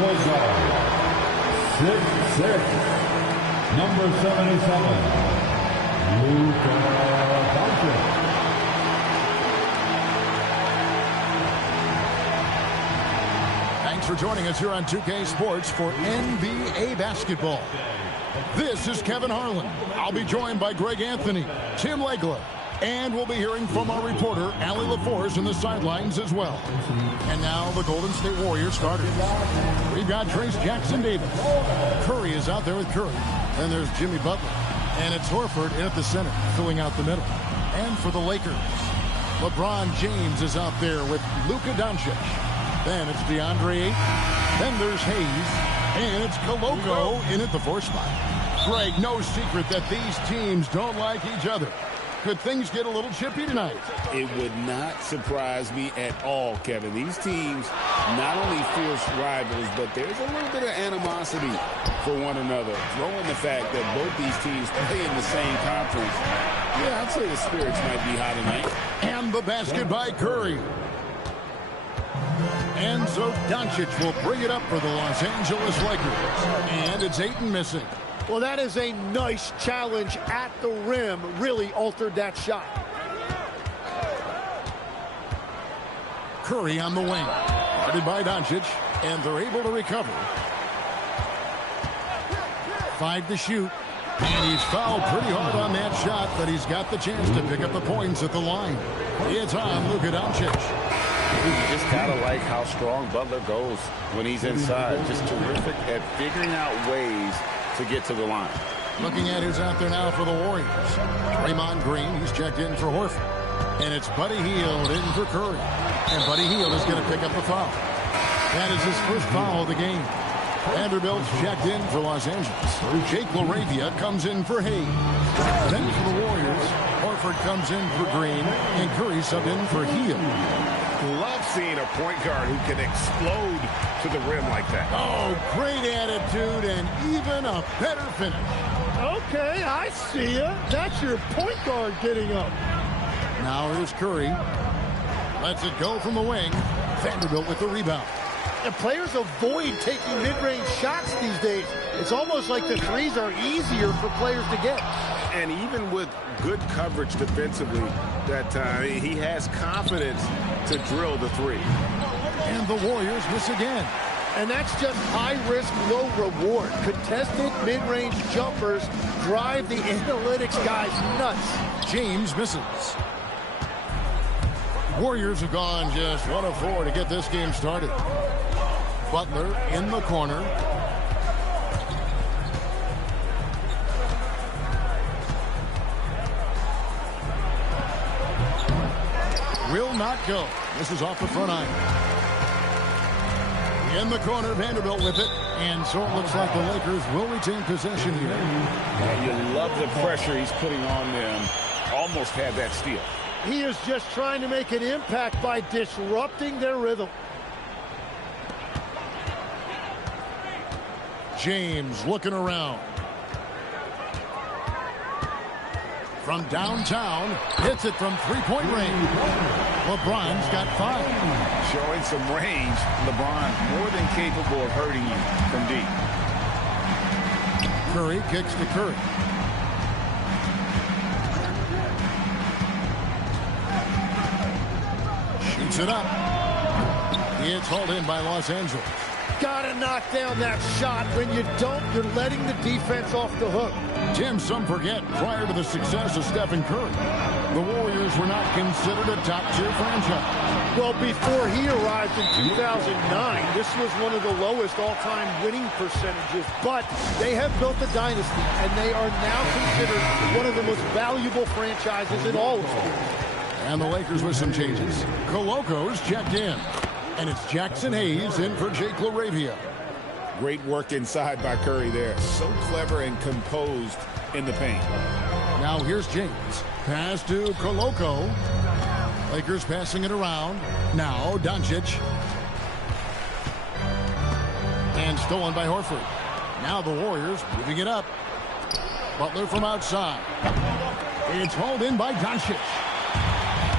6'6", number 77, Luka Doncic. Thanks for joining us here on 2K Sports for NBA basketball. This is Kevin Harlan. I'll be joined by Greg Anthony, Tim Legler, and we'll be hearing from our reporter, Allie LaForce, in the sidelines as well. And now the Golden State Warriors starters. We've got Trace Jackson-Davis. Curry is out there with Curry. Then there's Jimmy Butler. And it's Horford in at the center, filling out the middle. And for the Lakers, LeBron James is out there with Luka Doncic. Then it's DeAndre Ayton. Then there's Hayes. And it's Koloko in at the 4 spot. Greg, no secret that these teams don't like each other. Could things get a little chippy tonight? It would not surprise me at all, Kevin. These teams not only fierce rivals, but there's a little bit of animosity for one another. Throwing the fact that both these teams play in the same conference, yeah, I'd say the spirits might be high tonight. And the basket by Curry. And so Doncic will bring it up for the Los Angeles Lakers. And it's Ayton missing. Well, that is a nice challenge at the rim. Really altered that shot. Curry on the wing. Guarded by Doncic. And they're able to recover. 5 to shoot. And he's fouled pretty hard on that shot, but he's got the chance to pick up the points at the line. It's on Luka Doncic. You just gotta like how strong Butler goes when he's inside. Just terrific at figuring out ways to get to the line. Looking at who's out there now for the Warriors. Draymond Green, he's checked in for Horford. And it's Buddy Hield in for Curry. And Buddy Hield is going to pick up the foul. That is his first foul of the game. Vanderbilt's checked in for Los Angeles. Jake LaRavia comes in for Hayes. Then for the Warriors, Horford comes in for Green. And Curry subbed in for Hield. Love seeing a point guard who can explode to the rim like that. Oh, great attitude and even a better finish. Okay, I see ya. That's your point guard getting up. Now here's Curry. Lets it go from the wing. Vanderbilt with the rebound. And players avoid taking mid-range shots these days. It's almost like the threes are easier for players to get. And even with good coverage defensively that time, he has confidence to drill the three. And the Warriors miss again. And that's just high risk, low reward. Contested mid-range jumpers drive the analytics guys nuts. James misses. Warriors have gone just 1 of 4 to get this game started. Butler in the corner. Will not go. This is off the front iron. In the corner, Vanderbilt with it. And so it looks like the Lakers will retain possession here. And you love the pressure he's putting on them. Almost had that steal. He is just trying to make an impact by disrupting their rhythm. James looking around. From downtown, hits it from three-point range. LeBron's got 5. Showing some range. LeBron more than capable of hurting you from deep. Curry kicks to Curry. Shoots it up. It's hauled in by Los Angeles. Gotta knock down that shot. When you don't, you're letting the defense off the hook. Tim, some forget, prior to the success of Stephen Curry, the Warriors were not considered a top-tier franchise. Well, before he arrived in 2009, this was one of the lowest all-time winning percentages. But they have built a dynasty, and they are now considered one of the most valuable franchises in all of sports. And the Lakers with some changes. Koloko's checked in. And it's Jackson Hayes in for Jake LaRavia. Great work inside by Curry there. So clever and composed in the paint. Now here's James. Pass to Koloko. Lakers passing it around. Now Doncic. And stolen by Horford. Now the Warriors moving it up. Butler from outside. It's hauled in by Doncic.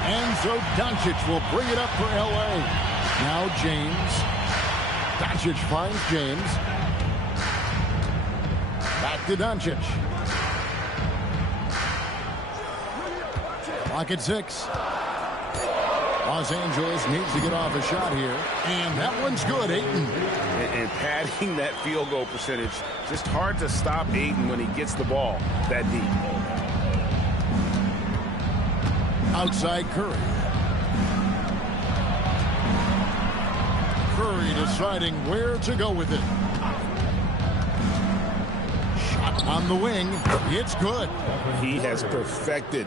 And so Doncic will bring it up for L.A. Now James. Doncic finds James. Back to Doncic. Clock at 6. Los Angeles needs to get off a shot here. And that one's good, Ayton. And padding that field goal percentage, just hard to stop Ayton when he gets the ball that deep. Outside Curry. Curry deciding where to go with it. Shot on the wing. It's good. He has perfected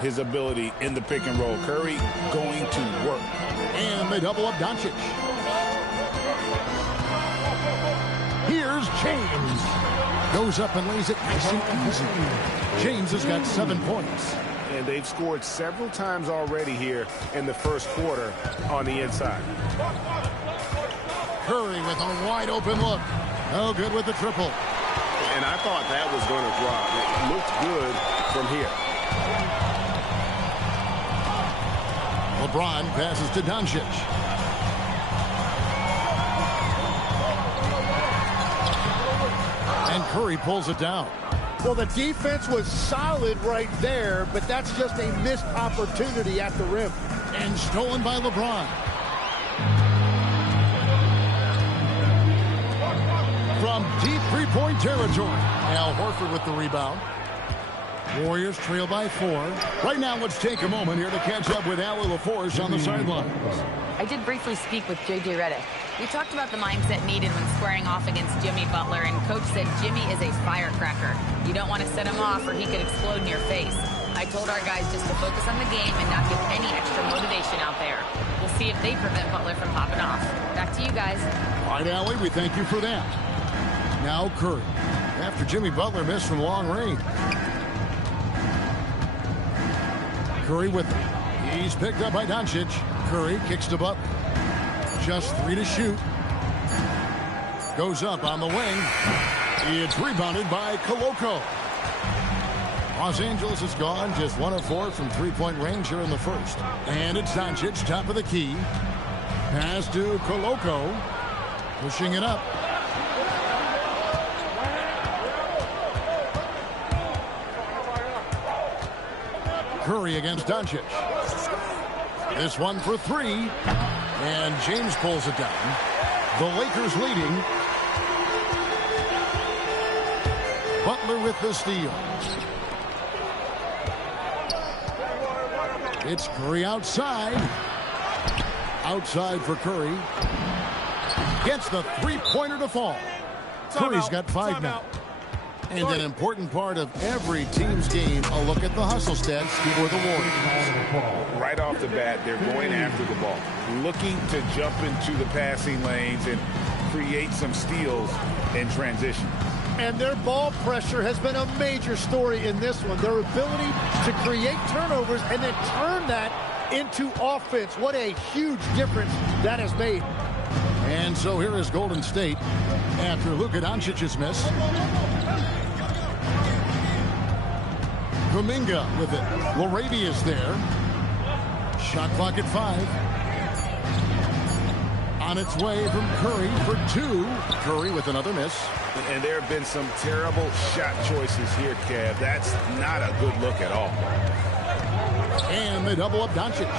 his ability in the pick and roll. Curry going to work. And they double up Doncic. Here's James. Goes up and lays it nice and easy. James has got 7 points. And they've scored several times already here in the first quarter on the inside. Curry with a wide open look. No good with the triple. And I thought that was going to drop. It looked good from here. LeBron passes to Doncic. And Curry pulls it down. Well, the defense was solid right there, but that's just a missed opportunity at the rim. And stolen by LeBron. From deep three-point territory. Al Horford with the rebound. Warriors trail by 4. Right now, let's take a moment here to catch up with Allie LaForce on the sidelines. I did briefly speak with J.J. Redick. We talked about the mindset needed when squaring off against Jimmy Butler, and Coach said Jimmy is a firecracker. You don't want to set him off or he could explode in your face. I told our guys just to focus on the game and not give any extra motivation out there. We'll see if they prevent Butler from popping off. Back to you guys. All right, Allie, we thank you for that. Now Curry. After Jimmy Butler missed from long range. Curry with it. He's picked up by Doncic. Curry kicks to Butler. Just 3 to shoot. Goes up on the wing. It's rebounded by Koloko. Los Angeles is gone just 1 of 4 from three-point range here in the first. And it's Doncic, top of the key. Pass to Koloko. Pushing it up. Curry against Doncic. This one for 3. And James pulls it down. The Lakers leading. Butler with the steal. It's Curry outside. Outside for Curry. Gets the three-pointer to fall. Curry's got 5 now. And an important part of every team's game, a look at the hustle stats for the Warriors. Right off the bat, they're going after the ball, looking to jump into the passing lanes and create some steals in transition. And their ball pressure has been a major story in this one. Their ability to create turnovers and then turn that into offense. What a huge difference that has made. And so here is Golden State after Luka Doncic's miss. Kuminga with it. Larabia's there. Shot clock at 5. On its way from Curry for 2. Curry with another miss. And there have been some terrible shot choices here, Kev. That's not a good look at all. And they double up Doncic.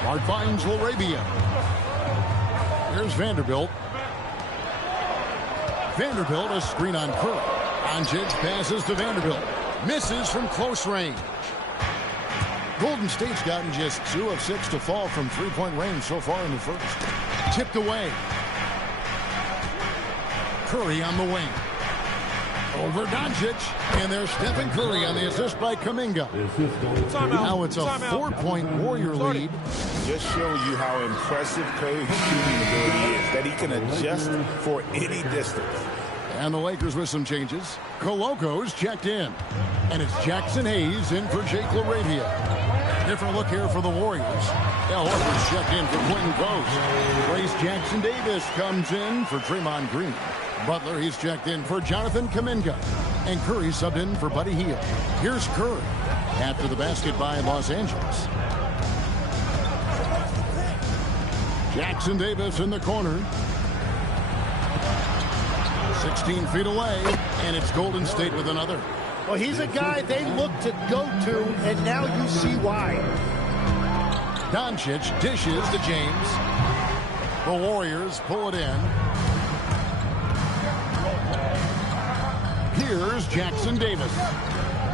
Smart finds Larabia. Here's Vanderbilt. Vanderbilt, a screen on Curry. Doncic passes to Vanderbilt. Misses from close range. Golden State's gotten just 2 of 6 to fall from three-point range so far in the first. Tipped away. Curry on the wing. Over Doncic. And there's Stephen Curry on the assist by Kuminga. Now it's a 4-point Warrior lead. Just show you how impressive Curry's shooting ability is, that he can adjust for any distance. And the Lakers with some changes. Koloko's checked in. And it's Jackson Hayes in for Jake LaRavia. Different look here for the Warriors. Al Horford's checked in for Quentin Close. Grace Jackson Davis comes in for Draymond Green. Butler, he's checked in for Jonathan Kuminga. And Curry subbed in for Buddy Hield. Here's Curry after the basket by Los Angeles. Jackson Davis in the corner. 16 feet away, and it's Golden State with another. Well, he's a guy they look to go to, and now you see why. Doncic dishes to James. The Warriors pull it in. Here's Jackson Davis.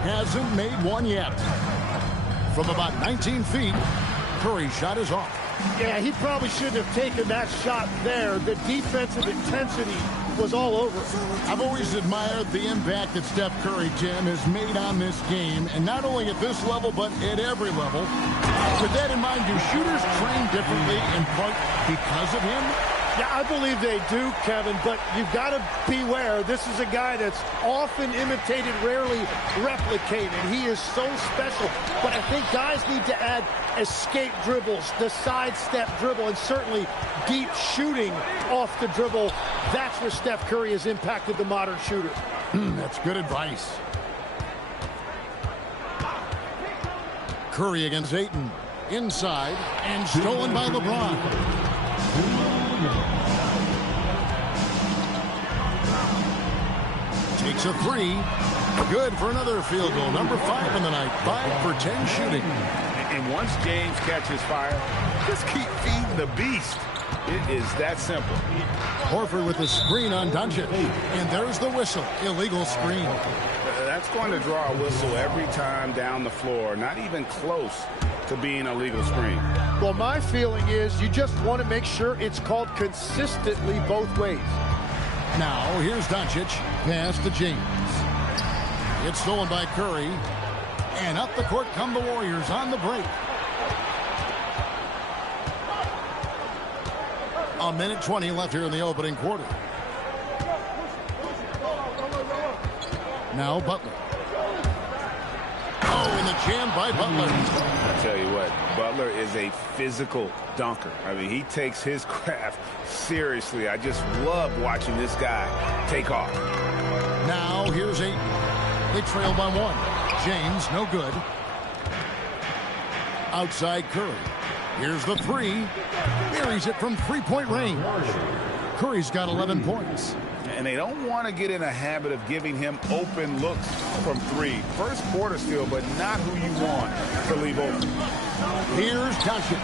Hasn't made one yet. From about 19 feet, Curry's shot is off. Yeah, he probably shouldn't have taken that shot there. The defensive intensity was all over. I've always admired the impact that Steph Curry, Tim, has made on this game, and not only at this level, but at every level. With that in mind, do shooters train differently in part because of him? Yeah, I believe they do, Kevin, but you've got to beware. This is a guy that's often imitated, rarely replicated. He is so special, but I think guys need to add escape dribbles, the sidestep dribble, and certainly deep shooting off the dribble. That's where Steph Curry has impacted the modern shooter. That's good advice. Curry against Ayton. Inside, and stolen by LeBron. Takes a three. Good for another field goal. Number 5 in the night. 5 for 10 shooting. And once James catches fire, just keep feeding the beast. It is that simple. Horford with the screen on Doncic. And there's the whistle. Illegal screen. That's going to draw a whistle every time down the floor. Not even close to being a legal screen. Well, my feeling is you just want to make sure it's called consistently both ways. Now, here's Doncic. Pass to James. It's stolen by Curry. And up the court come the Warriors on the break. A minute 20 left here in the opening quarter. Now Butler. Oh, and the jam by Butler. I tell you what, Butler is a physical dunker. I mean, he takes his craft seriously. I just love watching this guy take off. Now here's Ayton. They trail by 1. James, no good. Outside Curry. Here's the 3. Buries it from 3-point range. Curry's got 11 points. And they don't want to get in a habit of giving him open looks from 3. First quarter still, but not who you want to leave open. Here's Doncic.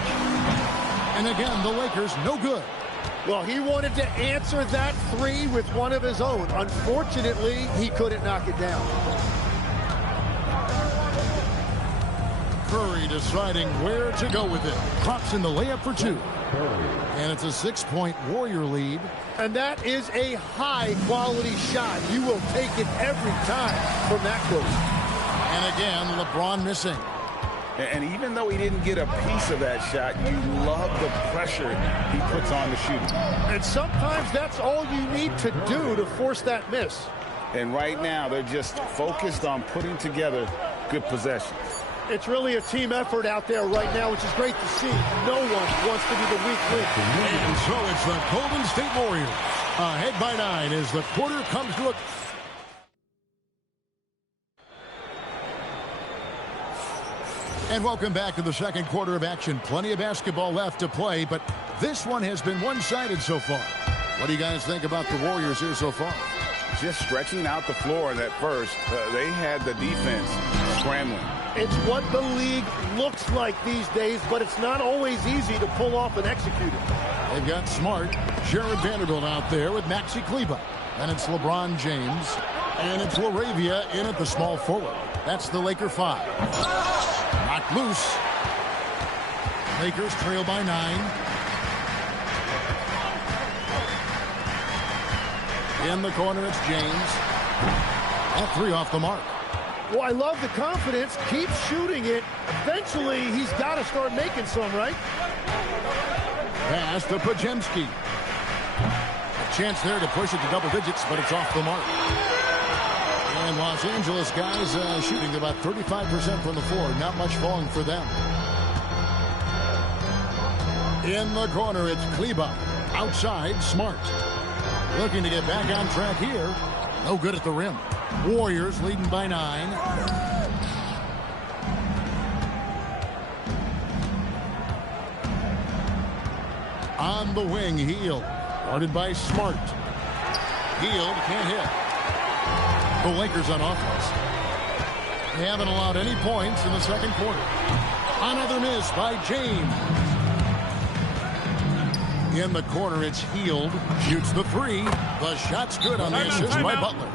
And again, the Lakers, no good. Well, he wanted to answer that 3 with one of his own. Unfortunately, he couldn't knock it down. Curry deciding where to go with it. Pops in the layup for 2. And it's a 6-point Warrior lead. And that is a high-quality shot. You will take it every time from that close. And again, LeBron missing. And even though he didn't get a piece of that shot, you love the pressure he puts on the shooter. And sometimes that's all you need to do to force that miss. And right now, they're just focused on putting together good possessions. It's really a team effort out there right now, which is great to see. No one wants to be the weak link. And so it's the Golden State Warriors ahead by 9 as the quarter comes to a... And welcome back to the second quarter of action. Plenty of basketball left to play, but this one has been one-sided so far. What do you guys think about the Warriors here so far? Just stretching out the floor in that first. They had the defense scrambling. It's what the league looks like these days, but it's not always easy to pull off and execute it. They've got Smart, Jared Vanderbilt out there with Maxi Kleber. And it's LeBron James. And it's LaRavia in at the small forward. That's the Laker 5. Knocked loose. Lakers trail by 9. In the corner, it's James. That 3 off the mark. Well, I love the confidence. Keep shooting it. Eventually, he's got to start making some, right? Pass to Podziemski. A chance there to push it to double digits, but it's off the mark. And Los Angeles guys shooting about 35% from the floor. Not much falling for them. In the corner, it's Kleber. Outside, Smart. Looking to get back on track here. No good at the rim. Warriors leading by 9. On the wing, Hield. Guarded by Smart. Hield can't hit. The Lakers on offense. They haven't allowed any points in the second quarter. Another miss by James. In the corner, it's Hield. Shoots the three. The shot's good on the assist by Butler.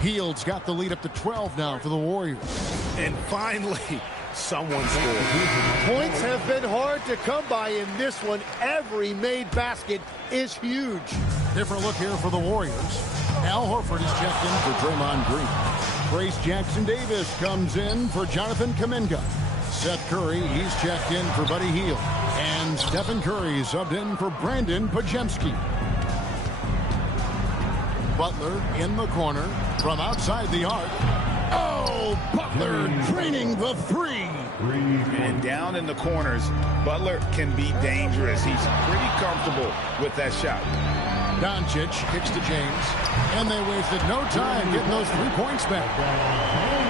Hield's got the lead up to 12 now for the Warriors. And finally, someone scored. Points have been hard to come by in this one. Every made basket is huge. Different look here for the Warriors. Al Horford is checked in for Draymond Green. Trace Jackson-Davis comes in for Jonathan Kuminga. Seth Curry, he's checked in for Buddy Hield. And Stephen Curry subbed in for Brandon Podziemski. Butler in the corner from outside the arc. Oh, Butler draining the three. And down in the corners, Butler can be dangerous. He's pretty comfortable with that shot. Doncic kicks to James, and they wasted no time getting those 3 points back.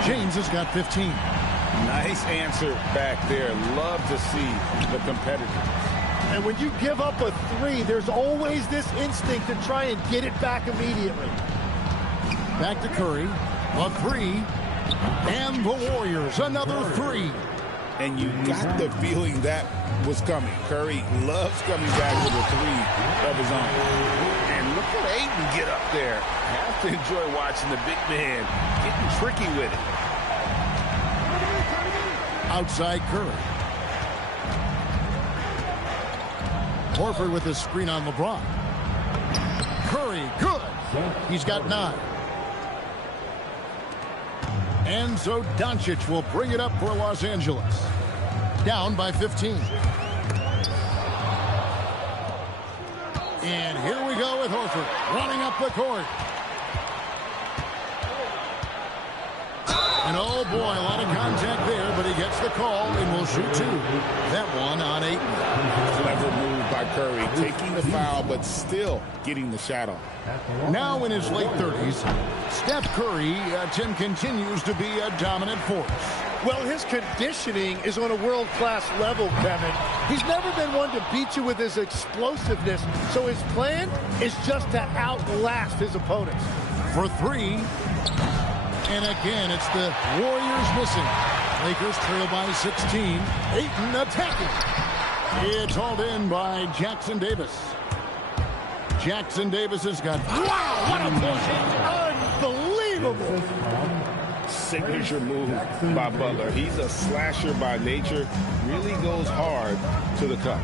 James has got 15. Nice answer back there. Love to see the competitor. And when you give up a three, there's always this instinct to try and get it back immediately. Back to Curry. A three. And the Warriors, another three. And you got the feeling that was coming. Curry loves coming back with a three of his own. And look at Ayton get up there. Have to enjoy watching the big man getting tricky with it. Outside Curry. Horford with his screen on LeBron. Curry, good. He's got 9. And so Doncic will bring it up for Los Angeles. Down by 15. And here we go with Horford running up the court. And oh boy, a lot of contact there, but he gets the call and will shoot 2. That one on 8. Clever move by Curry, taking the foul, but still getting the shot off. Now in his late 30s, Steph Curry, Tim, continues to be a dominant force. Well, his conditioning is on a world-class level, Kevin. He's never been one to beat you with his explosiveness, so his plan is just to outlast his opponents. For 3. And again, it's the Warriors missing. Lakers trail by 16. Ayton attacking. It's hauled in by Jackson-Davis. Jackson-Davis has got... Wow, what a push! Unbelievable! Signature move by Butler. He's a slasher by nature. Really goes hard to the cup.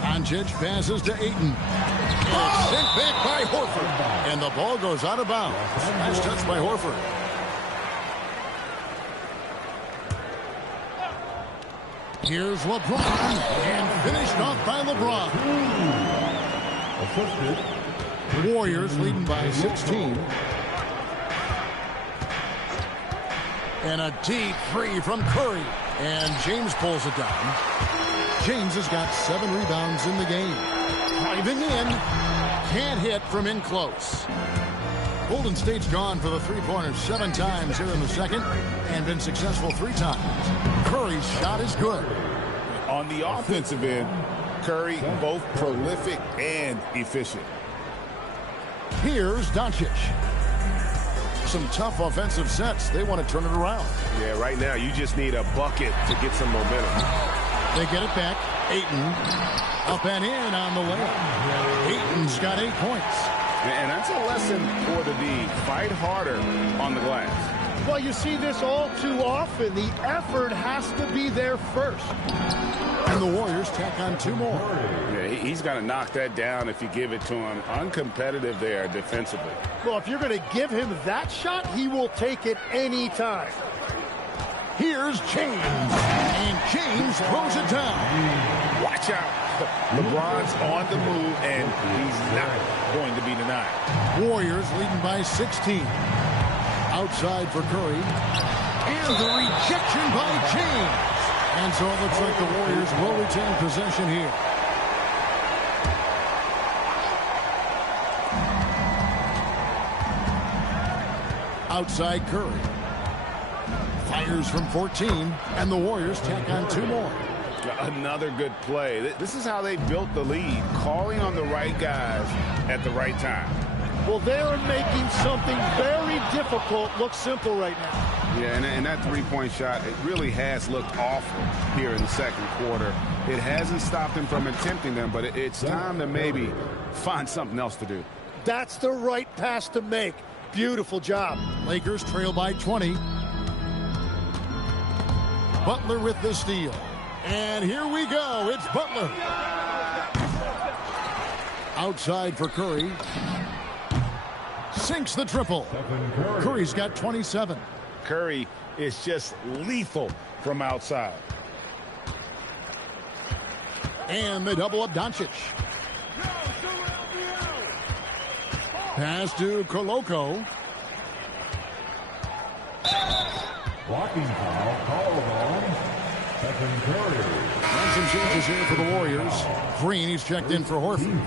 Doncic passes to Ayton. It's sent back by Horford. And the ball goes out of bounds. Nice touch by Horford. Here's LeBron, and finished off by LeBron. Warriors leading by 16. And a deep three from Curry. And James pulls it down. James has got 7 rebounds in the game. Driving in. Can't hit from in close. Golden State's gone for the three-pointers 7 times here in the second and been successful 3 times. Curry's shot is good. On the offensive end, Curry both prolific and efficient. Here's Doncic. Some tough offensive sets. They want to turn it around. Yeah, right now you just need a bucket to get some momentum. They get it back. Ayton up and in on the layup. Ayton's got 8 points. And that's a lesson for the D. Fight harder on the glass. Well, you see this all too often. The effort has to be there first. And the Warriors tack on 2 more. Yeah, he's going to knock that down if you give it to him. Uncompetitive there defensively. Well, if you're going to give him that shot, he will take it any time. Here's James. And James throws it down. Watch out. LeBron's on the move, and he's not going to be denied. Warriors leading by 16. Outside for Curry. And the rejection by James. And so it looks like the Warriors will retain possession here. Outside Curry. Fires from 14. And the Warriors tack on 2 more. Another good play. This is how they built the lead, calling on the right guys at the right time. Well, they are making something very difficult look simple right now. Yeah, and that three-point shot, it really has looked awful here in the second quarter. It hasn't stopped them from attempting them, but it's time to maybe find something else to do. That's the right pass to make. Beautiful job. Lakers trail by 20. Butler with the steal. And here we go. It's Butler. Outside for Curry. Sinks the triple. Curry's got 27. Curry is just lethal from outside. And they double up Doncic. Pass to Koloko. Blocking foul called on Stephen Curry. And some changes here for the Warriors. Green, he's checked in for Horford.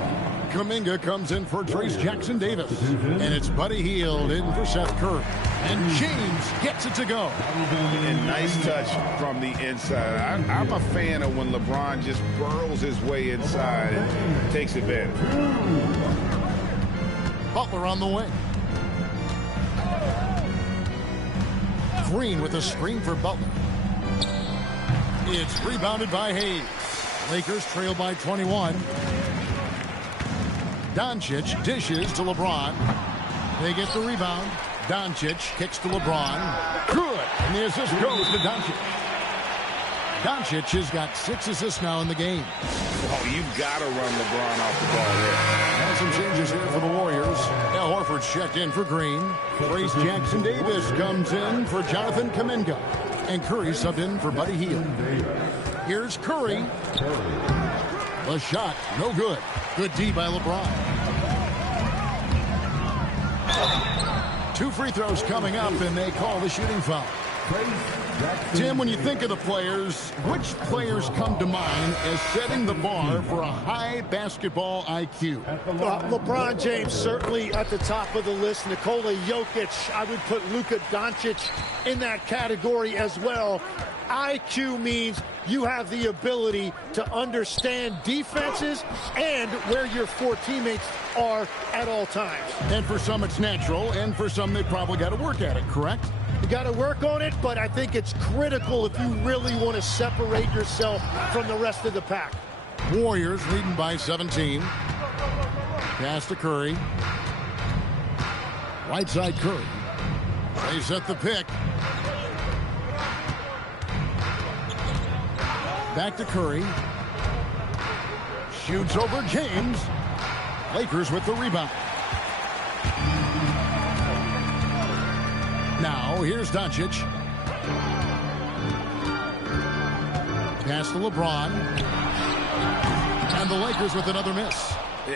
Kuminga comes in for Trace Jackson-Davis. And it's Buddy Hield in for Seth Curry. And James gets it to go. And nice touch from the inside. I'm a fan of when LeBron just burrows his way inside and takes advantage. Butler on the wing. Green with a screen for Butler. It's rebounded by Hayes. Lakers trail by 21. Doncic dishes to LeBron. They get the rebound. Doncic kicks to LeBron. Good. And the assist goes to Doncic. Doncic has got 6 assists now in the game. Oh, you've got to run LeBron off the ball there. And some changes here for the Warriors. Al Horford's checked in for Green. Trace Jackson-Davis comes in for Jonathan Kuminga. And Curry subbed in for Buddy Hield. Here's Curry. The shot, no good. Good D by LeBron. 2 free throws coming up, and they call the shooting foul. Tim, when you think of the players, which players come to mind as setting the bar for a high basketball IQ? LeBron James certainly at the top of the list. Nikola Jokic, I would put Luka Doncic in that category as well. IQ means you have the ability to understand defenses and where your 4 teammates are at all times. And for some it's natural, and for some they probably got to work at it, correct? You got to work on it, but I think it's critical if you really want to separate yourself from the rest of the pack. Warriors leading by 17. Pass to Curry. Right side Curry. They set the pick. Back to Curry. Shoots over James. Lakers with the rebound. Now, here's Doncic. Pass to LeBron. And the Lakers with another miss.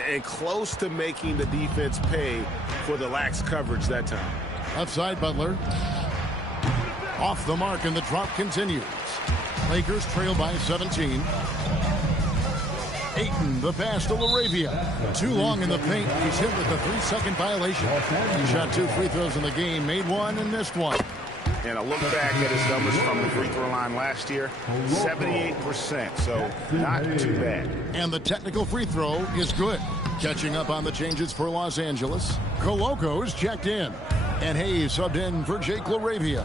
And close to making the defense pay for the lax coverage that time. Left side, Butler. Off the mark, and the drop continues. Lakers trail by 17. Ayton, the pass to LaRavia. Too long in the paint. He's hit with a 3-second violation. He shot 2 free throws in the game, made 1 and missed 1. And a look back at his numbers from the free throw line last year, 78%, so not too bad. And the technical free throw is good. Catching up on the changes for Los Angeles. Koloko's checked in. And Hayes subbed in for Jake LaRavia.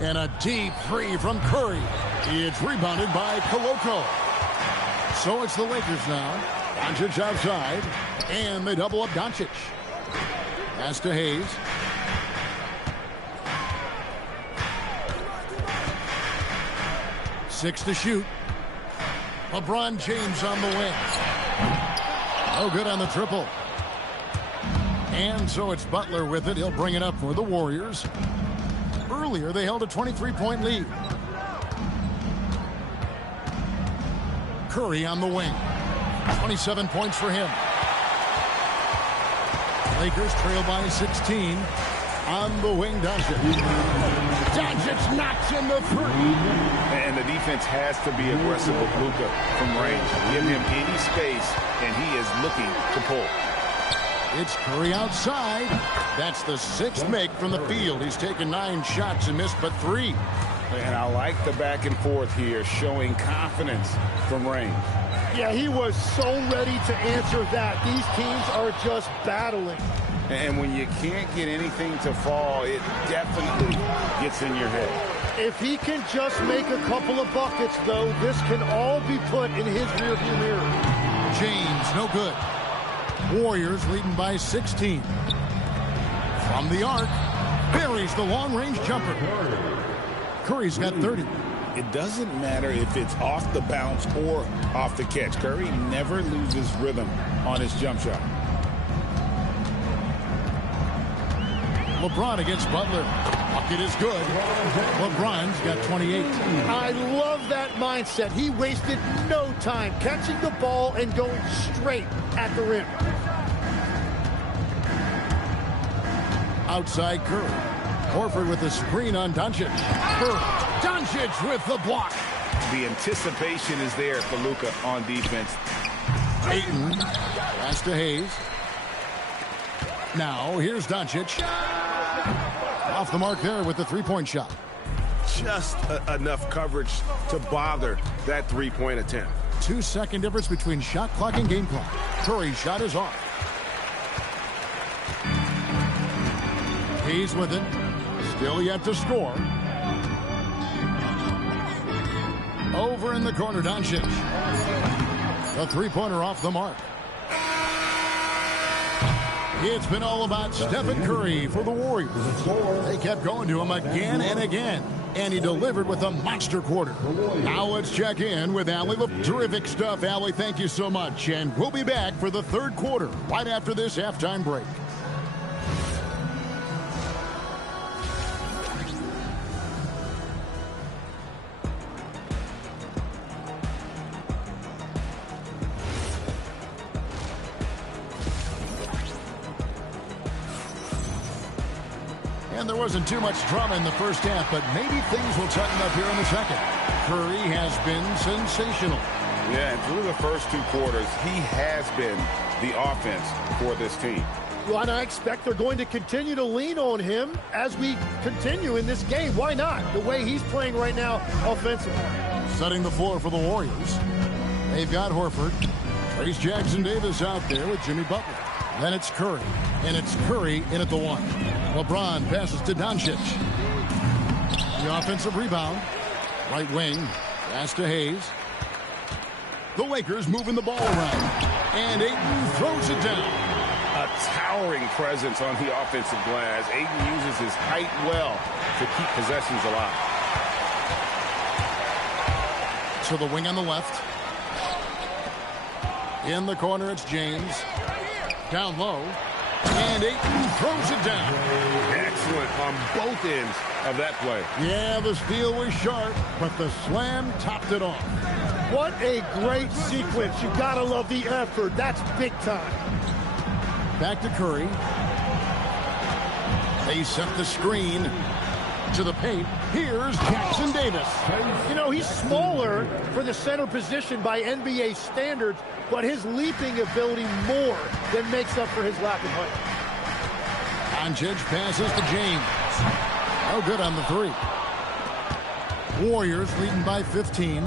And a deep three from Curry. It's rebounded by Koloko. So it's the Lakers now. Doncic outside. And they double up Doncic. Pass to Hayes. Six to shoot. LeBron James on the wing. No good on the triple. And so it's Butler with it. He'll bring it up for the Warriors. Earlier, they held a 23-point lead. Curry on the wing. 27 points for him. Lakers trail by 16. On the wing, Doncic. Doncic knocks in the 3. And the defense has to be aggressive with Luka from range. Give him any space, and he is looking to pull. It's Curry outside. That's the 6th make from the field. He's taken 9 shots and missed but 3. And I like the back and forth here, showing confidence from range. Yeah, he was so ready to answer that. These teams are just battling. And when you can't get anything to fall, it definitely gets in your head. If he can just make a couple of buckets, though, this can all be put in his rearview mirror. James, no good. Warriors leading by 16. From the arc, buries the long-range jumper. Curry's got 30. It doesn't matter if it's off the bounce or off the catch. Curry never loses rhythm on his jump shot. LeBron against Butler. Bucket is good. LeBron's got 28. I love that mindset. He wasted no time catching the ball and going straight at the rim. Outside Curry. Horford with the screen on Doncic. Curry. Doncic with the block. The anticipation is there for Luka on defense. Ayton. Pass to Hayes. Now, here's Doncic. Off the mark there with the three-point shot. Just enough coverage to bother that three-point attempt. 2-second difference between shot clock and game clock. Curry's shot is off. Hayes with it. Still yet to score. Over in the corner, Doncic. The three-pointer off the mark. It's been all about Stephen Curry for the Warriors. They kept going to him again and again, and he delivered with a monster quarter. Now let's check in with Allie. Terrific stuff, Allie. Thank you so much. And we'll be back for the third quarter right after this halftime break. And there wasn't too much drama in the first half, but maybe things will tighten up here in the second. Curry has been sensational. Yeah, and through the first two quarters, he has been the offense for this team. Well, and I expect they're going to continue to lean on him as we continue in this game. Why not? The way he's playing right now offensively. Setting the floor for the Warriors. They've got Horford. Trace Jackson-Davis out there with Jimmy Butler. Then it's Curry. And it's Curry in at the one. LeBron passes to Doncic. The offensive rebound. Right wing. Pass to Hayes. The Lakers moving the ball around. And Ayton throws it down. A towering presence on the offensive glass. Ayton uses his height well to keep possessions alive. To the wing on the left. In the corner, it's James. Down low. And Ayton throws it down. Excellent on both ends of that play. Yeah, the steal was sharp, but the slam topped it off. What a great sequence. You gotta love the effort. That's big time. Back to Curry. They set the screen to the paint. Here's Jackson-Davis. You know, he's smaller for the center position by NBA standards, but his leaping ability more than makes up for his lack of height. Doncic passes to James. No good on the three. Warriors leading by 15.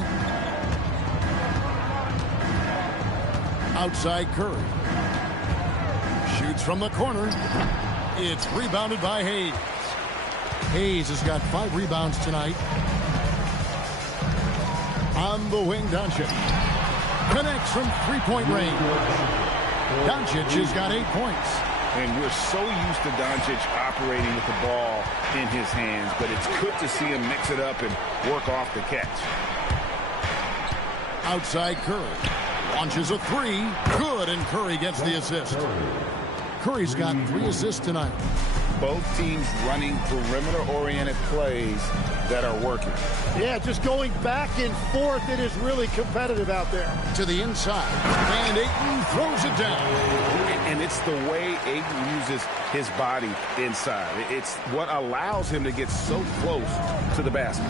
Outside Curry. Shoots from the corner. It's rebounded by Hayes. Hayes has got 5 rebounds tonight. On the wing, Doncic. Connects from three-point range. Doncic has got 8 points. And we're so used to Doncic operating with the ball in his hands, but it's good to see him mix it up and work off the catch. Outside Curry. Launches a three. Good, and Curry gets the assist. Curry's got 3 assists tonight. Both teams running perimeter-oriented plays that are working. Yeah, just going back and forth, it is really competitive out there. To the inside, and Ayton throws it down. And it's the way Ayton uses his body inside. It's what allows him to get so close to the basket.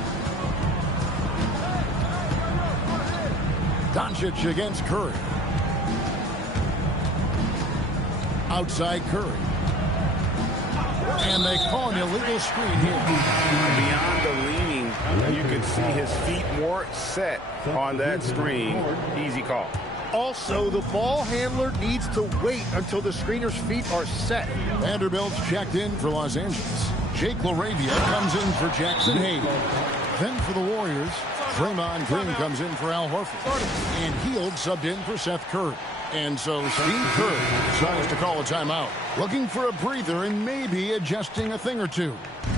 Doncic against Curry. Outside Curry. And they call an illegal screen here. Beyond the leaning And you can see his feet more set on that screen. Easy call. Also, the ball handler needs to wait until the screener's feet are set. Vanderbilt's checked in for Los Angeles. Jake LaRavia comes in for Jackson Hayes. Then for the Warriors, Draymond Green comes in for Al Horford. And Hield subbed in for Seth Curry. And so Steve Kerr decides to call a timeout, looking for a breather and maybe adjusting a thing or two.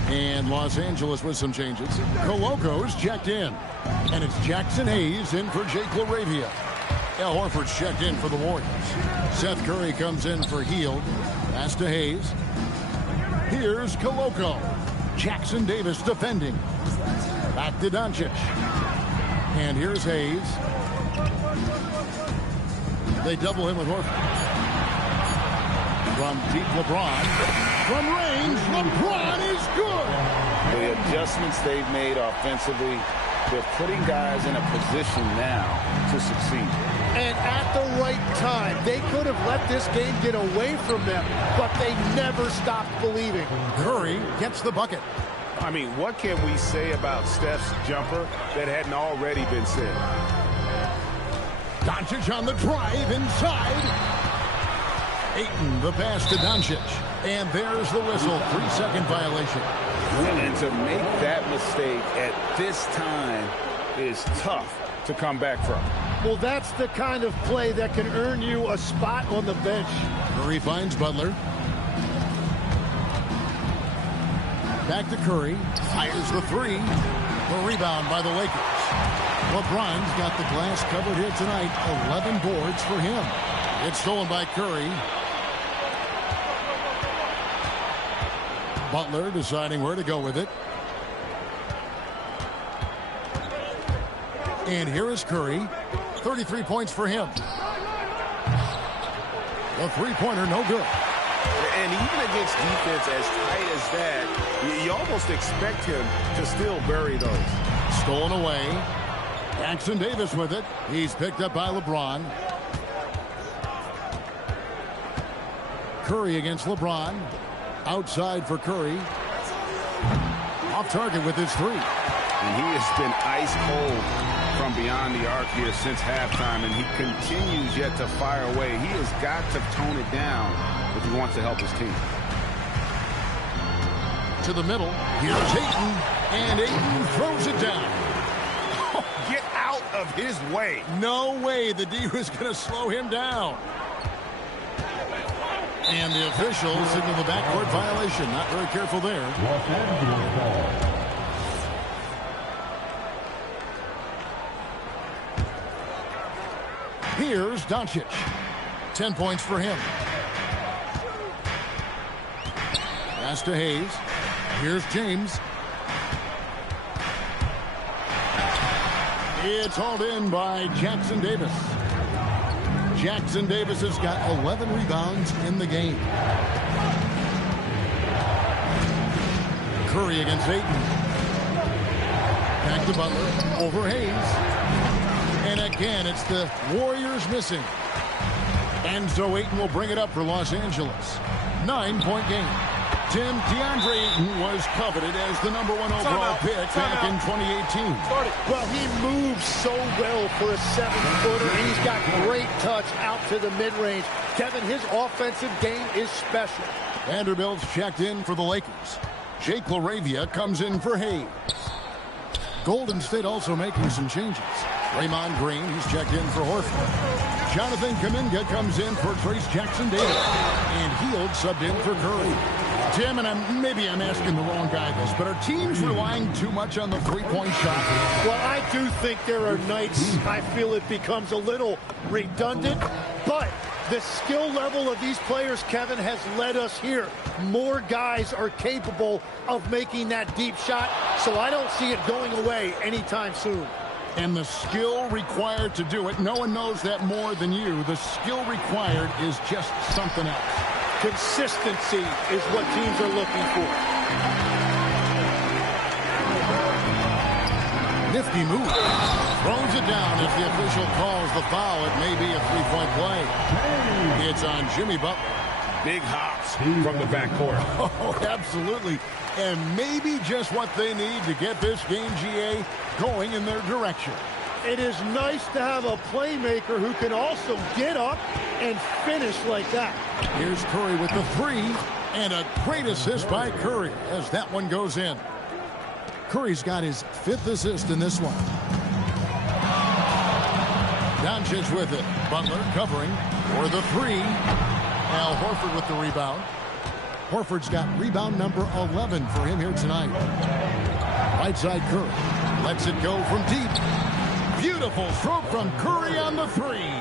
And Los Angeles with some changes. Coloco's checked in. And it's Jackson Hayes in for Jake LaRavia. Al Horford's checked in for the Warriors. Seth Curry comes in for Hield. Pass to Hayes. Here's Coloco. Jackson Davis defending. Back to Doncic. And here's Hayes. They double him with Horford. From deep, LeBron. From range, LeBron is good. The adjustments they've made offensively, they're putting guys in a position now to succeed. And at the right time, they could have let this game get away from them, but they never stopped believing. Curry gets the bucket. I mean, what can we say about Steph's jumper that hadn't already been said? Doncic on the drive inside. Ayton, the pass to Doncic. And there's the whistle. 3-second violation. And to make that mistake at this time is tough to come back from. Well, that's the kind of play that can earn you a spot on the bench. Curry finds Butler. Back to Curry. Fires the three. The rebound by the Lakers. LeBron's got the glass covered here tonight. 11 boards for him. It's stolen by Curry. Butler deciding where to go with it. And here is Curry. 33 points for him. The three-pointer, no good. And even against defense as tight as that, you almost expect him to still bury those. Stolen away. Jackson Davis with it. He's picked up by LeBron. Curry against LeBron. Outside for Curry. Off target with his three. And he has been ice cold from beyond the arc here since halftime, and he continues yet to fire away. He has got to tone it down if he wants to help his team. To the middle. Here's Ayton. And Ayton throws it down. Get out of his way. No way the D was going to slow him down. And the officials signal the backcourt violation. Not very careful there. Los Angeles ball. Here's Doncic. 10 points for him. Pass to Hayes. Here's James. It's hauled in by Jackson Davis. Jackson Davis has got 11 rebounds in the game. Curry against Ayton. Back to Butler. Over Hayes. And again, it's the Warriors missing. And so Ayton will bring it up for Los Angeles. 9-point game. Tim, DeAndre Ayton was coveted as the #1 overall pick back in 2018. Well, he moves so well for a 7-footer, and he's got great touch out to the mid-range. Kevin, his offensive game is special. Vanderbilt's checked in for the Lakers. Jake LaRavia comes in for Hayes. Golden State also making some changes. Draymond Green, he's checked in for Horford. Jonathan Kuminga comes in for Trace Jackson-Davis. And Hield subbed in for Curry. Tim, and maybe I'm asking the wrong guy this, but are teams relying too much on the three-point shot? Well, I do think there are nights I feel it becomes a little redundant, but the skill level of these players, Kevin, has led us here. More guys are capable of making that deep shot, so I don't see it going away anytime soon. And the skill required to do it, no one knows that more than you. The skill required is just something else. Consistency is what teams are looking for. Nifty move. Throws it down. If the official calls the foul, it may be a three-point play. It's on Jimmy Butler. big hops from the backcourt. Oh, absolutely. And maybe just what they need to get this game, GA, going in their direction. It is nice to have a playmaker who can also get up and finish like that. Here's Curry with the three, and a great assist by Curry as that one goes in. Curry's got his 5th assist in this one. Doncic with it. Butler covering for the three. Al Horford with the rebound. Horford's got rebound number 11 for him here tonight. Right side Curry. Lets it go from deep. Beautiful stroke from Curry on the three.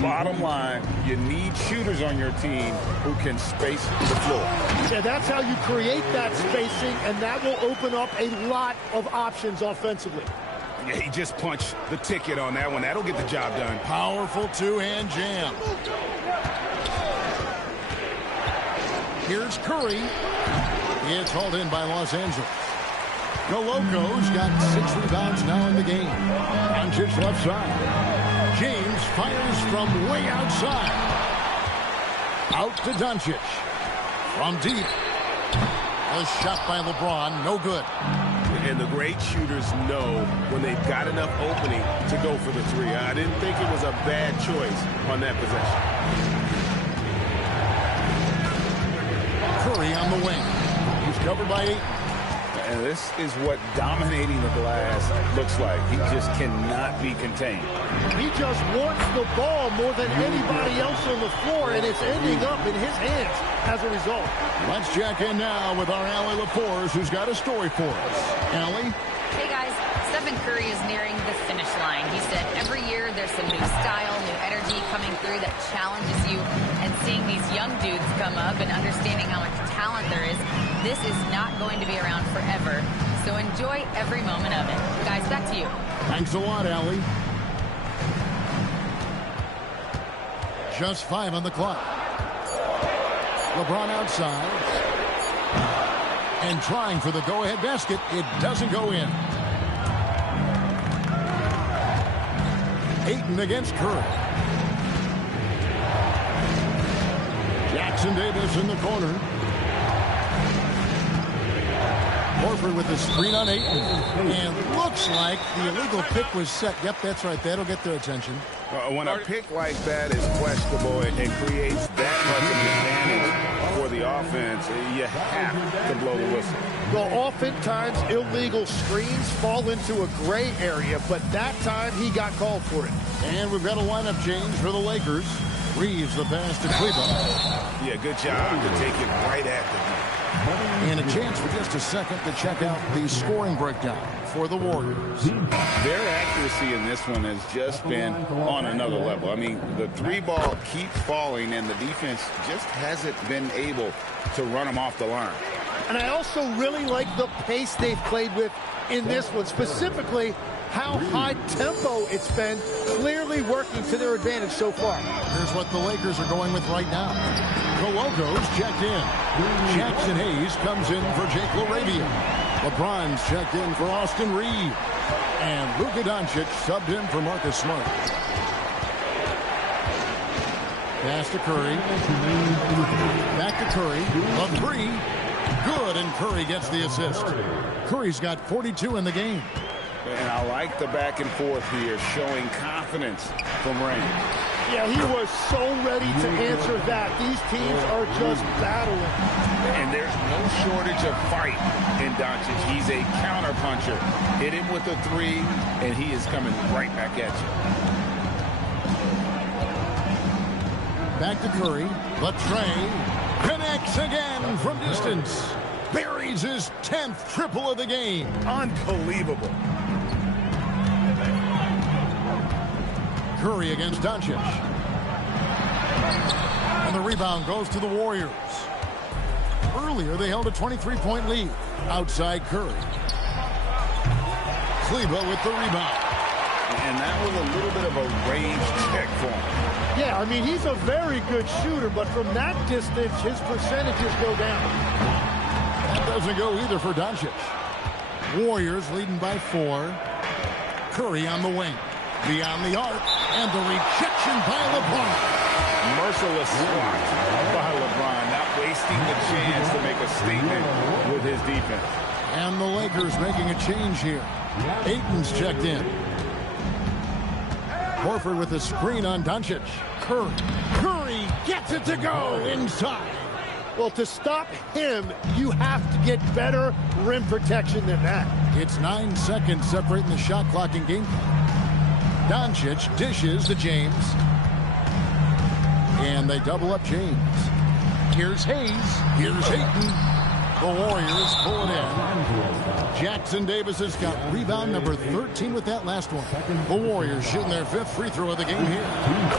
Bottom line, you need shooters on your team who can space the floor. Yeah, that's how you create that spacing, and that will open up a lot of options offensively. Yeah, he just punched the ticket on that one. That'll get the job done. Powerful two-hand jam. Here's Curry. It's hauled in by Los Angeles. Goloko's got 6 rebounds now in the game. Doncic left side. James fires from way outside. Out to Doncic. From deep. A shot by LeBron. No good. And the great shooters know when they've got enough opening to go for the three. I didn't think it was a bad choice on that possession. Curry on the wing. He's covered by 8. And this is what dominating the glass looks like. He just cannot be contained. He just wants the ball more than anybody else on the floor, and it's ending up in his hands as a result. Let's check in now with our Allie LaForce, who's got a story for us. Allie? Hey, guys. Stephen Curry is nearing the finish line. He said every year there's some new style, new energy coming through that challenges you. And seeing these young dudes come up and understanding how much talent there is, this is not going to be around forever. So enjoy every moment of it. Guys, back to you. Thanks a lot, Allie. Just 5 on the clock. LeBron outside. And trying for the go-ahead basket. It doesn't go in. Ayton against Curry. Jackson Davis in the corner. Horford with the screen on Ayton. And looks like the illegal pick was set. Yep, that's right. That'll get their attention. When a pick like that is questionable and creates that much of an advantage for the offense, you have to blow the whistle. Well, oftentimes illegal screens fall into a gray area, but that time he got called for it. And we've got a lineup change for the Lakers. Reeves the pass to Cleveland. Yeah, good job to take it right at them. And a chance for just a second to check out the scoring breakdown for the Warriors. Their accuracy in this one has just been on another level. I mean, the three ball keeps falling, and the defense just hasn't been able to run them off the line. And I also really like the pace they've played with in this one, specifically how high tempo it's been, clearly working to their advantage so far. Here's what the Lakers are going with right now. Coloco's checked in. Jackson Hayes comes in for Jake LaRavia. LeBron's checked in for Austin Reeves. And Luka Doncic subbed in for Marcus Smart. Pass to Curry. Back to Curry. A three. Good, and Curry gets the assist. Curry's got 42 in the game. And I like the back and forth here, showing confidence from Rain. Yeah, he was so ready to answer that. These teams are just battling. And there's no shortage of fight in Doncic. He's a counterpuncher. Hit him with a three, and he is coming right back at you. Back to Curry. Latrey connects again from distance. Buries his 10th triple of the game. Unbelievable. Curry against Doncic. And the rebound goes to the Warriors. Earlier, they held a 23-point lead. Outside Curry. Kleber with the rebound. And that was a little bit of a range check for him. Yeah, I mean, he's a very good shooter, but from that distance, his percentages go down. That doesn't go either for Doncic. Warriors leading by 4. Curry on the wing. Beyond the arc. And the rejection by LeBron. Merciless swat by LeBron. wasting the chance to make a statement with his defense. And the Lakers making a change here. Ayton's checked in. Horford with a screen on Doncic. Curry gets it to go inside. Well, to stop him, you have to get better rim protection than that. It's 9 seconds separating the shot clock and game clock. Doncic dishes to James. And they double up James. Here's Hayes. Here's Ayton. The Warriors pull it in. Jackson Davis has got rebound number 13 with that last one. The Warriors shooting their 5th free throw of the game here.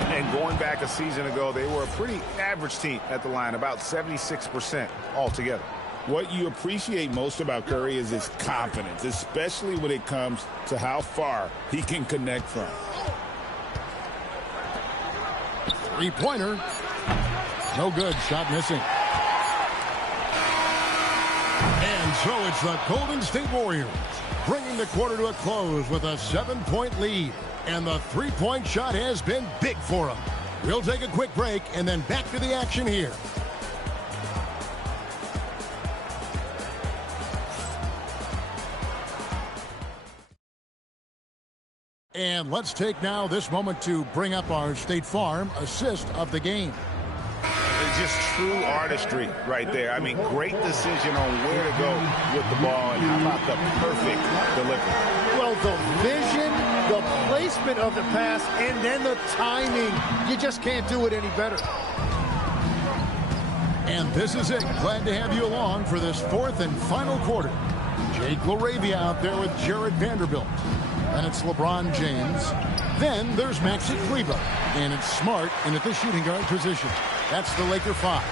And going back a season ago, they were a pretty average team at the line, about 76% altogether. What you appreciate most about Curry is his confidence, especially when it comes to how far he can connect from. Three-pointer. No good. Shot missing. And so it's the Golden State Warriors bringing the quarter to a close with a 7-point lead. And the three-point shot has been big for them. We'll take a quick break and then back to the action here. And let's take now this moment to bring up our State Farm assist of the game. It's just true artistry right there. I mean, great decision on where to go with the ball, and how about the perfect delivery? Well, the vision, the placement of the pass, and then the timing. You just can't do it any better. And this is it. Glad to have you along for this 4th and final quarter. Jake LaRavia out there with Jared Vanderbilt. And it's LeBron James. Then there's Maxi Kleber. And it's Smart in at the shooting guard position. That's the Laker 5.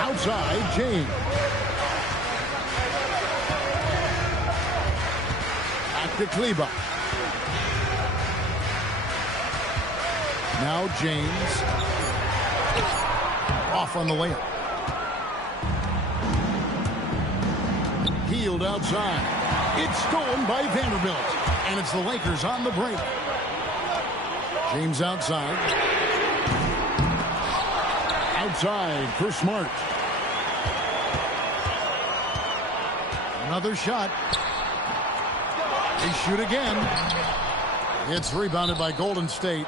Outside, James. Back to Kleber. Now James. Off on the layup. Healed outside. It's stolen by Vanderbilt. And it's the Lakers on the break. James outside. Outside for Smart. Another shot. They shoot again. It's rebounded by Golden State.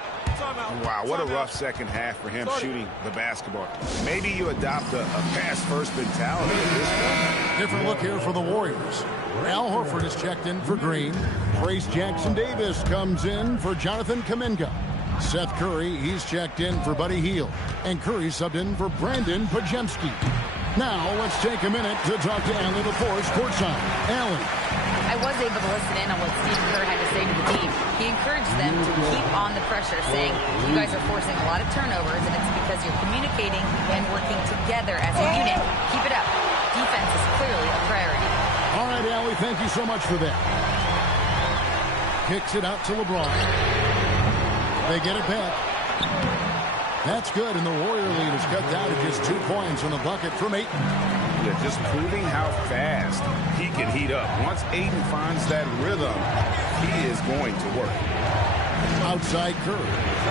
Wow, what a rough second half for him shooting the basketball. Maybe you adopt a pass-first mentality at this point. Different look here for the Warriors. Al Horford is checked in for Green. Trace Jackson Davis comes in for Jonathan Kuminga. Seth Curry, he's checked in for Buddy Hield. And Curry subbed in for Brandon Pajemski. Now, let's take a minute to talk to Allen LaForce courtside. Allen. I was able to listen in on what Steve Kerr had to say to the team. He encouraged them to keep on the pressure, saying, you guys are forcing a lot of turnovers, and it's because you're communicating and working together as a unit. Keep it up. Defense is clearly a priority. All right, Allie, thank you so much for that. Kicks it out to LeBron. They get it back. That's good, and the Warrior lead is cut down to just 2 points on the bucket from Ayton. Yeah, just proving how fast he can heat up. Once Ayton finds that rhythm, he is going to work. Outside Curry.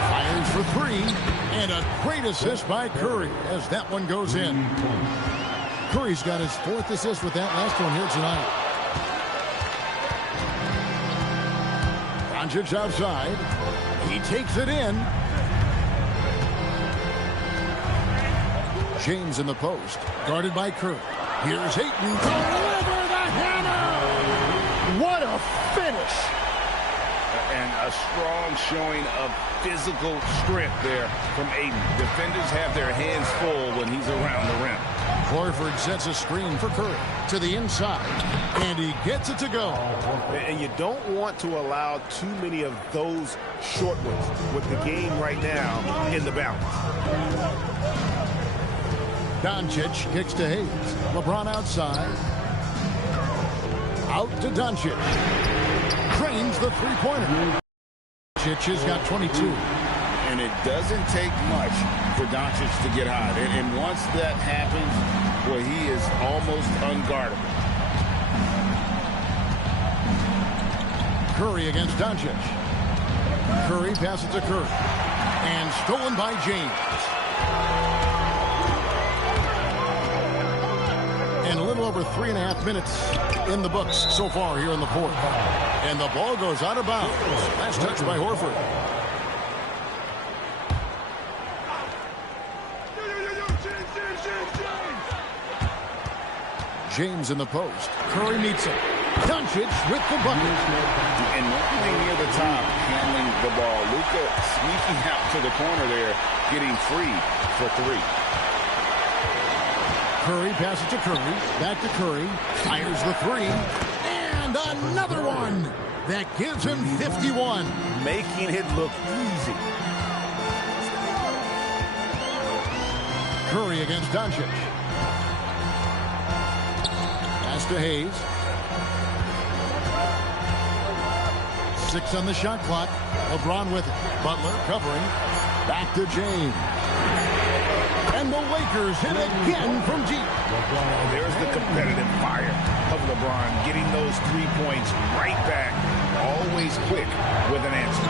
Fires for 3. And a great assist by Curry as that one goes in. Curry's got his 4th assist with that last one here tonight. Doncic outside. He takes it in. James in the post, guarded by Curry. Here's Ayton. Deliver the hammer! What a finish! And a strong showing of physical strength there from Ayton. Defenders have their hands full when he's around the rim. Horford sets a screen for Curry to the inside, and he gets it to go. And you don't want to allow too many of those short ones with the game right now in the balance. Doncic kicks to Hayes. LeBron outside. Out to Doncic. Drains the three-pointer. Doncic has got 22. And it doesn't take much for Doncic to get hot. And once that happens, well, he is almost unguardable. Curry against Doncic. Curry passes to Curry. And stolen by James. And a little over 3.5 minutes in the books so far here in the fourth. And the ball goes out of bounds. Last touch by Horford. James in the post. Curry meets him. Doncic with the bucket. And normally near the top, handling the ball. Luka sneaking out to the corner there, getting free for three. Curry passes to Curry. Back to Curry. Fires the three. And another one. That gives him 51. Making it look easy. Curry against Doncic. Pass to Hayes. 6 on the shot clock. LeBron with it. Butler covering. Back to James. And the Lakers hit again from deep. There's the competitive fire of LeBron, getting those 3 points right back. Always quick with an answer.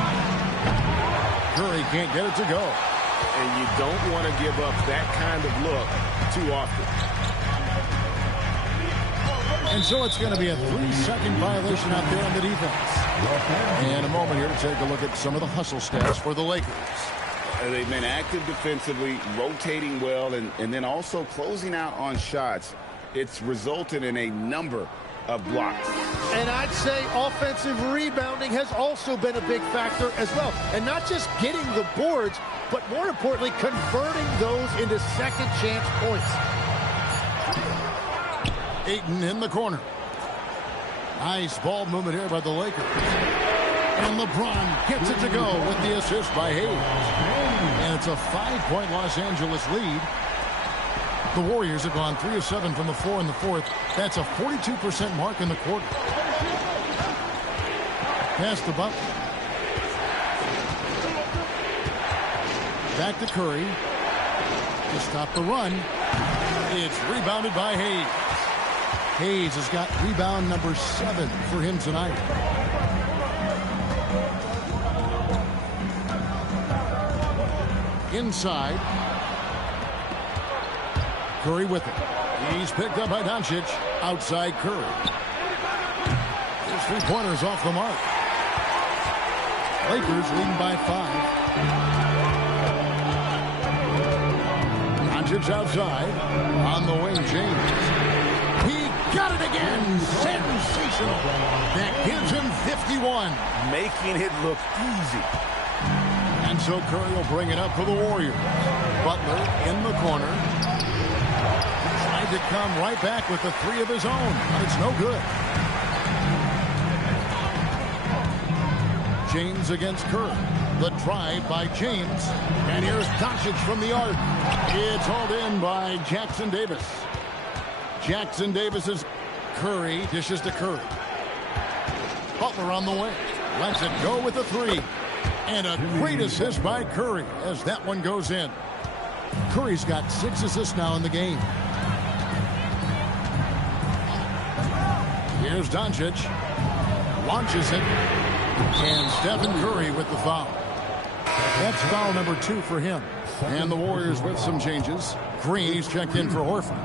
Curry can't get it to go. And you don't want to give up that kind of look too often. And so it's going to be a 3-second violation out there on the defense. And a moment here to take a look at some of the hustle stats for the Lakers. They've been active defensively, rotating well, and then also closing out on shots. It's resulted in a number of blocks. And I'd say offensive rebounding has also been a big factor as well. And not just getting the boards, but more importantly, converting those into second chance points. Ayton in the corner. Nice ball movement here by the Lakers. And LeBron gets it to go with the assist by Hayes. And it's a 5-point Los Angeles lead. The Warriors have gone 3 of 7 from the floor in the fourth. That's a 42% mark in the quarter. Pass to Butler. Back to Curry. To stop the run. It's rebounded by Hayes. Hayes has got rebound number 7 for him tonight. Inside. Curry with it. He's picked up by Doncic. Outside Curry. His 3-pointers off the mark. Lakers leading by 5. Doncic outside. On the wing, James. He got it again. Sensational. That gives him 51. Making it look easy. And so Curry will bring it up for the Warriors. Butler in the corner. Tried to come right back with the 3 of his own, but it's no good. James against Curry. The drive by James. And here's Doncic from the arc. It's hauled in by Jackson Davis. Jackson Davis's Curry dishes to Curry. Butler on the wing. Lets it go with the 3. And a great assist by Curry as that one goes in. Curry's got 6 assists now in the game. Here's Doncic. Launches it. And Stephen Curry with the foul. That's foul number 2 for him. And the Warriors with some changes. Green's checked in for Horford.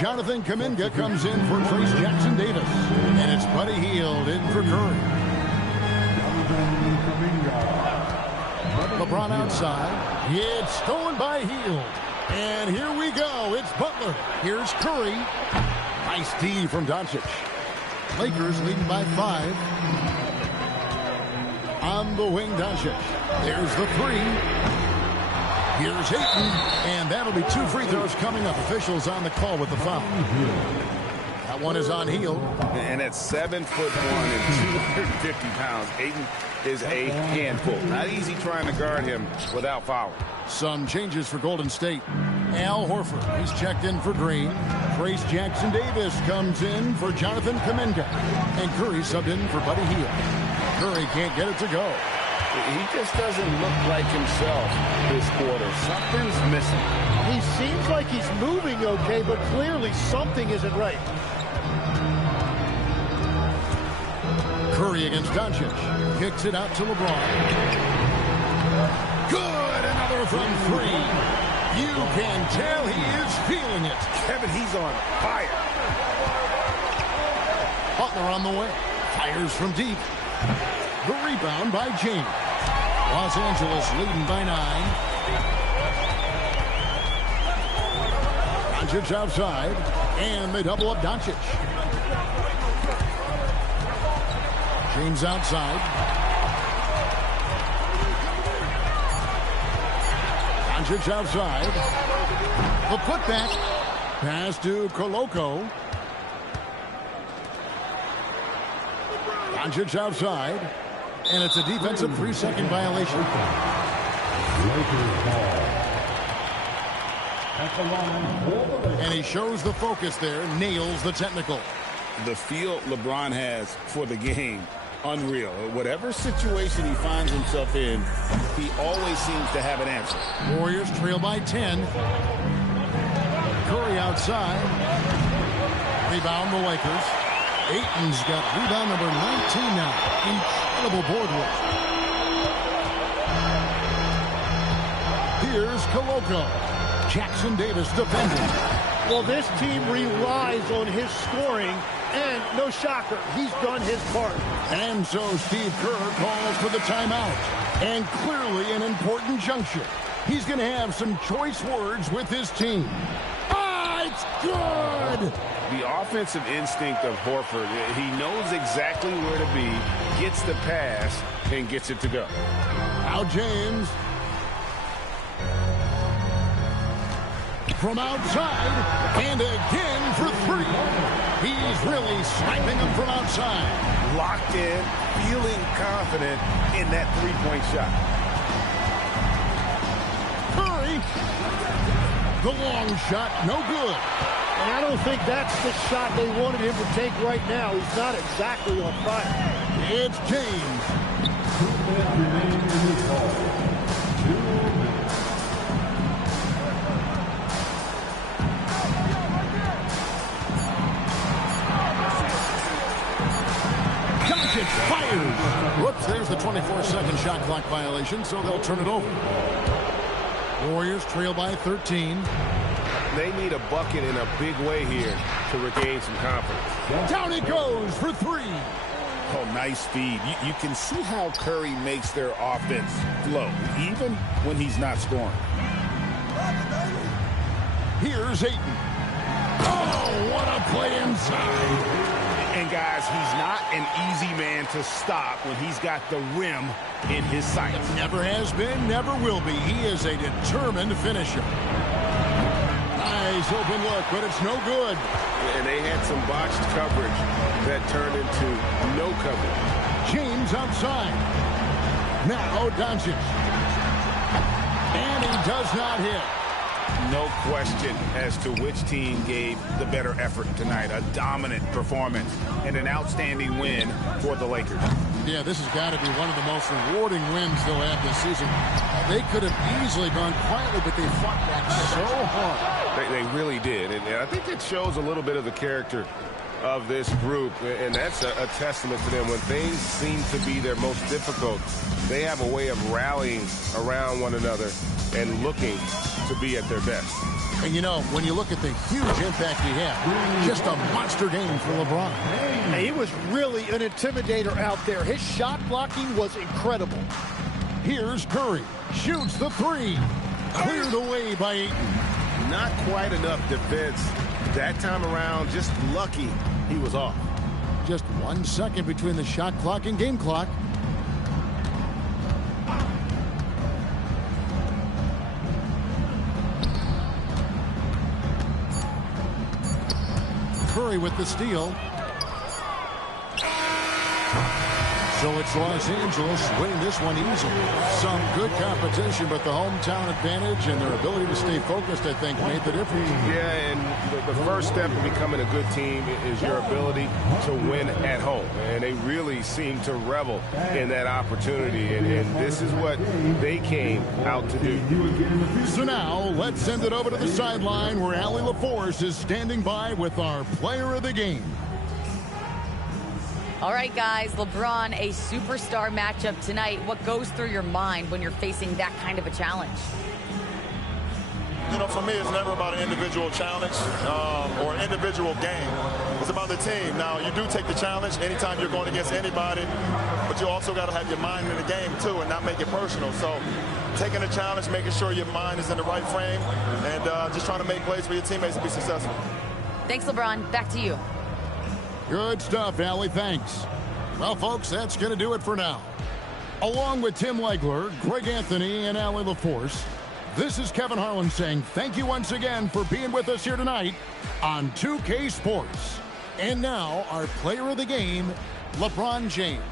Jonathan Kuminga comes in for Trace Jackson Davis. And it's Buddy Hield in for Curry. LeBron outside. It's stolen by Hield. And here we go. It's Butler. Here's Curry. Nice D from Doncic. Lakers leading by 5. On the wing, Doncic. There's the 3. Here's Ayton. And that'll be 2 free throws coming up. Officials on the call with the foul. That one is on Hield. And at 7'1" and 250 pounds, Ayton is a handful. Not easy trying to guard him without fouling. Some changes for Golden State. Al Horford, he's checked in for Green. Trace Jackson Davis comes in for Jonathan Kuminga. And Curry subbed in for Buddy Hield. Curry can't get it to go. He just doesn't look like himself this quarter. Something's missing. He seems like he's moving okay, but clearly something isn't right. Curry against Doncic. Kicks it out to LeBron. Good! Another from 3. You can tell he is feeling it. Kevin, he's on fire. Butler on the way. Fires from deep. The rebound by James. Los Angeles leading by 9. Doncic outside. And they double up Doncic. James outside. Doncic outside. The putback. Pass to Koloko. Doncic outside. And it's a defensive 3-second violation. And he shows the focus there. Nails the technical. The feel LeBron has for the game, unreal. Whatever situation he finds himself in, he always seems to have an answer. Warriors trail by 10. Curry outside. Rebound the Lakers. Ayton's got rebound number 19 now. Incredible board work. Here's Koloko. Jackson Davis defending. Well, this team relies on his scoring, and no shocker, he's done his part. And so Steve Kerr calls for the timeout. And clearly an important juncture. He's going to have some choice words with his team. It's good! The offensive instinct of Horford, he knows exactly where to be, gets the pass, and gets it to go. Now James. From outside, and again for 3. He's really sniping them from outside. Locked in, feeling confident in that three-point shot. Curry. The long shot, no good. And I don't think that's the shot they wanted him to take right now. He's not exactly on fire. It's James. Doncic fires. Whoops, there's the 24-second shot clock violation, so they'll turn it over. Warriors trail by 13. They need a bucket in a big way here to regain some confidence. Down it goes for 3. Oh, nice feed. You can see how Curry makes their offense flow, even when he's not scoring. Here's Ayton. Oh, what a play inside. And, guys, he's not an easy man to stop when he's got the rim in his sights. Never has been, never will be. He is a determined finisher. Nice open look, but it's no good. And they had some botched coverage that turned into no coverage. James outside. Now Doncic. And he does not hit. No question as to which team gave the better effort tonight. A dominant performance and an outstanding win for the Lakers. Yeah, this has got to be one of the most rewarding wins they'll have this season. They could have easily gone quietly, but they fought back so hard. They really did. And I think it shows a little bit of the character of this group, and that's a testament to them. When things seem to be their most difficult, they have a way of rallying around one another and looking to be at their best. And, you know, when you look at the huge impact he had, just a monster game for LeBron. He was really an intimidator out there. His shot blocking was incredible. Here's Curry. Shoots the 3. Cleared away by Ayton. Not quite enough defense that time around. Just lucky he was off. Just 1 second between the shot clock and game clock. Curry with the steal. So it's Los Angeles winning this one easily. Some good competition, but the hometown advantage and their ability to stay focused, I think, made the difference. Yeah, and the first step to becoming a good team is your ability to win at home. And they really seem to revel in that opportunity. And this is what they came out to do. So now, let's send it over to the sideline where Allie LaForce is standing by with our player of the game. All right, guys, LeBron, a superstar matchup tonight. What goes through your mind when you're facing that kind of a challenge? You know, for me, it's never about an individual challenge or individual game. It's about the team. Now, you do take the challenge anytime you're going against anybody, but you also got to have your mind in the game, too, and not make it personal. So taking the challenge, making sure your mind is in the right frame, and just trying to make plays for your teammates to be successful. Thanks, LeBron. Back to you. Good stuff, Allie. Thanks. Well, folks, that's going to do it for now. Along with Tim Legler, Greg Anthony, and Allie LaForce, this is Kevin Harlan saying thank you once again for being with us here tonight on 2K Sports. And now, our player of the game, LeBron James.